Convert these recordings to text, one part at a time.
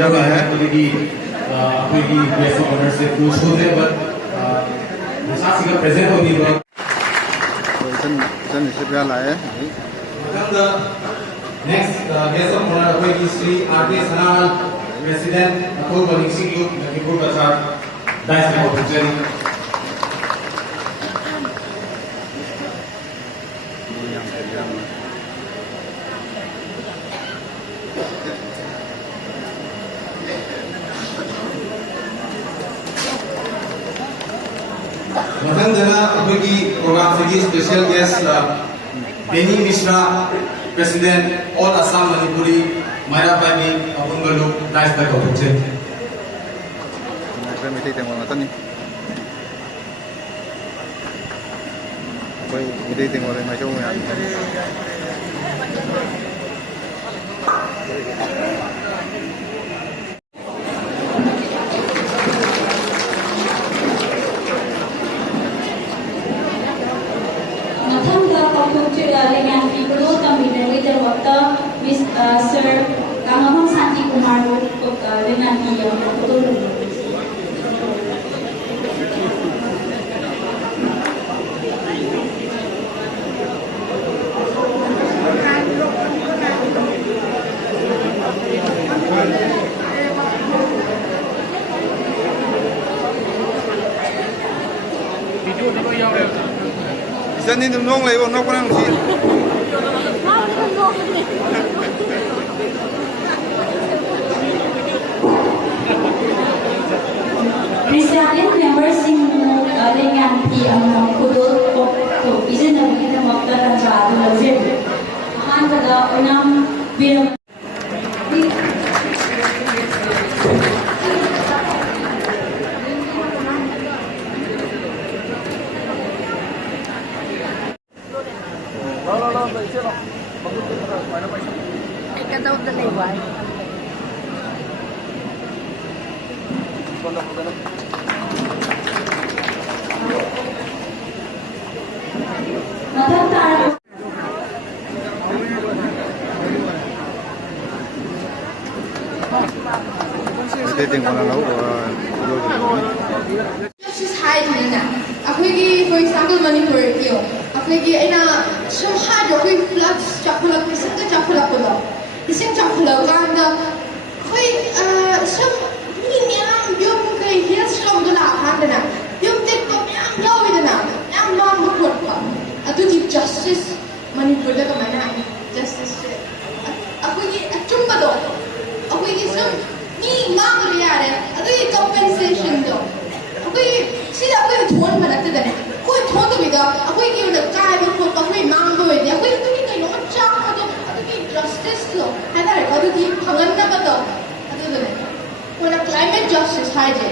ꯇꯧꯕꯤꯔꯒ ꯑꯩꯈꯣꯏꯒꯤ ꯒꯦꯁ ꯑꯣꯅꯔꯁꯦ ꯀꯨꯁꯨꯗꯦ ꯕꯠ ꯃꯁꯥꯁꯤꯒ ꯄ꯭ꯔꯦꯖꯦꯟ ꯇꯧꯕꯤꯕ ꯏꯆꯟ ꯏꯁꯤꯕ꯭ꯌꯥ ꯂꯥꯛꯑꯦ ꯃꯊꯪꯗ ꯅꯦꯛꯁ ꯒꯦꯁ ꯑꯣꯅꯔ ꯑꯩꯈꯣꯏꯒꯤ Shri R K Sana president ꯑꯊꯧꯕ ꯅꯤꯡꯁꯤꯡꯂꯨ ꯂꯛꯈꯤꯄꯨꯔ ꯕꯖꯥꯔ ꯗꯥꯏꯁ ꯀꯧꯖꯔꯤ मथंगदना अखोगी प्रोग्राम से special guest Beni Mishra president all Assam Manipuri मायरा पानी अपुंगलु लाइफ तक होचे मिठी तेंगो मतनी कोई मिठी तेंगो रे माइचो में Sir Kanghamam Santi Kumar dengan dia betul. Isa ni nung lay wong ko nang si President members dengan yang kudul to izin na kita waktu terjadi lezat. Han pada enam biram. Ikan tahu tak lewat. Just hide na. Ako'y for example Manipur yo. Ako'y ina some hide ako'y floods chocolate isang ka chocolate ko lo. Isang chocolate kanda. Ako'y some miyam yung kay hills from dola kanda na. Yung tek ko miyam yawi na. Miyam miyam bukod pa. Ato di justice Manipur da kamay na. Justice. Ako'y achumba do. Ako'y some ni मांग लिया है अगर ये compensation दो कोई सीधा कोई थोन बनाते हैं कोई थोन तो बिगा कोई क्यों ना काय वो कोई मांग दो है कोई तो नहीं कहीं लोग चाह तो कोई justice लो है ना और तो ये भगवान ना बताओ अगर तो नहीं कोई ना climate justice है जे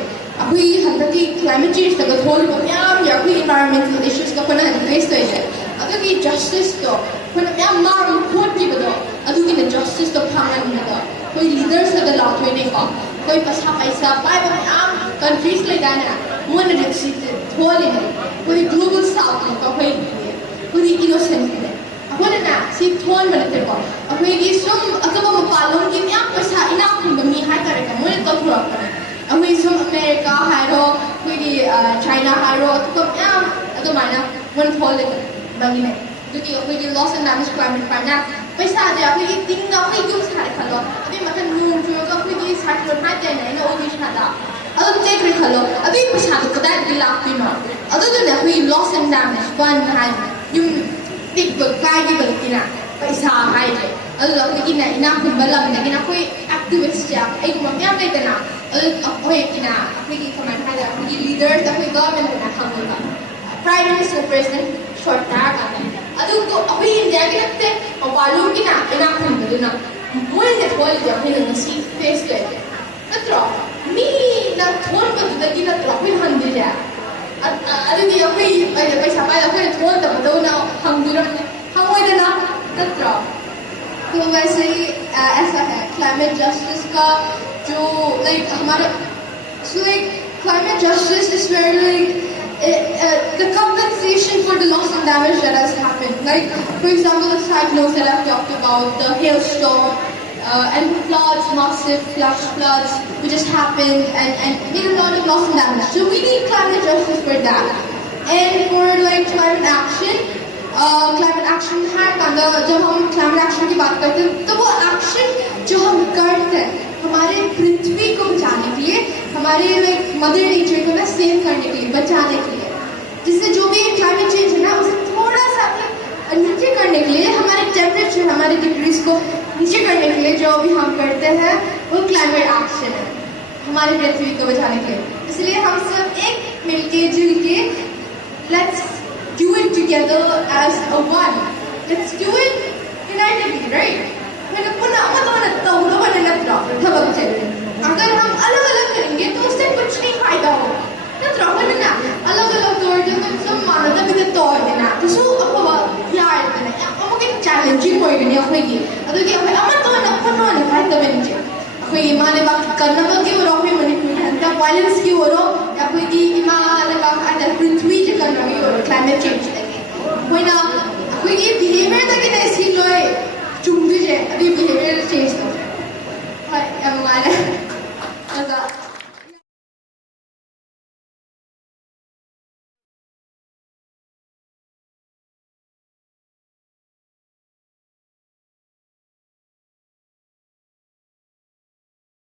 अभी हम तो कि climate change तक थोन को या कोई environmental issues का कोई ना face तो है अगर कि justice तो कोई ना मांग थोन की बताओ अगर कि ना justice तो भगवान ना बताओ कोई leaders का लाभ हुए नहीं का कोई पैसा पाए बने आम countries ले जाने मन रिक्सी थोड़े नहीं कोई global south का कोई innocent नहीं अकोले ना सिर्फ थोड़ बनते को अकोले ये सब अकबर मुपालों की क्या पैसा इनाम बनी है करेगा मुझे तो पूरा करना अकोले सब अमेरिका हारो कोई चाइना हारो तो क्या अगर माना वन थोड़े बनी नहीं क्योंकि Akole loss and damage climate करना पैसा आ जाए अकोले दिन का अकोले क्यों सारे खालो अभी मतलब नून जो का अकोले सारे लोग ना जाने ना वो भी शादा अगर चेक रख लो अभी पैसा तो कदा दिलाप भी ना अगर तो ना Akole loss and damage one है युम टिक बकाई की गलती ना पैसा है जे अगर अकोले ना इनाम कुछ बल्ला में ना कोई activist या एक मम्मियाँ में देना अगर अकोले ना अकोले कमांड है अकोले leaders अकोले government ना हम लोग prime minister president short tag आते हैं अदुको अभी इंडिया के लगते और वालों की ना इनाम कुछ बल्ला मुझे ने थोड़ी जब मैंने नसी फेस लेते नत्रो मी ना थोड़ बदल की नत्रो फिर हम दे जाए अरे ये अभी पैसा पाया फिर थोड़ तब तो ना हम दूर हम वो इधर नत्रो तो वैसे ही ऐसा है climate justice का जो like हमारा so like climate justice is where like the compensation for the loss and damage that has happened. Like, for example, the cyclones that I've talked about, the hailstorm, and floods, massive flash floods, which just happened and made a lot of loss and damage. So we need climate justice for that. And for like climate action है जब हम climate action की बात करते हैं तो वो action जो हम करते हैं हमारे पृथ्वी को बचाने के लिए हमारे like मदर नेचर को ना सेव करने के लिए बचाने के लिए जिससे जो भी climate change है ना उसे थोड़ा सा नीचे करने के लिए हमारे टेम्परेचर हमारे डिग्रीज को नीचे करने के लिए जो भी हम करते हैं वो क्लाइमेट एक्शन है हमारी पृथ्वी को बचाने के लिए इसलिए हम सब एक मिलके जुल के let's do it together as a one let's do it unitedly right मैंने पुनः मतलब तौरो बने नत्रा थबक चले अगर हम अलग अलग करेंगे तो उससे कुछ नहीं फायदा होगा नत्रा बने ना अलग अलग तौर जो तो सब मानता भी तो तौर देना तो सो अब यार देना अमुक एक चैलेंजिंग होएगा नहीं अखोगी अदुगी अखोई अमर तो ना पुनः ना फायदा बने अखोई माने बात करना बगी और अखोई मणिपुर हंता वायलेंस की ओरो अखोई इमा ने बात आदर पृथ्वी जे करना भी और क्लाइमेट चेंज लगे अखोई ना अखोई बिहेवियर तक ना इसकी जो है चुंबी जे अभी बिहेवियर चेंज तो हाय अब माने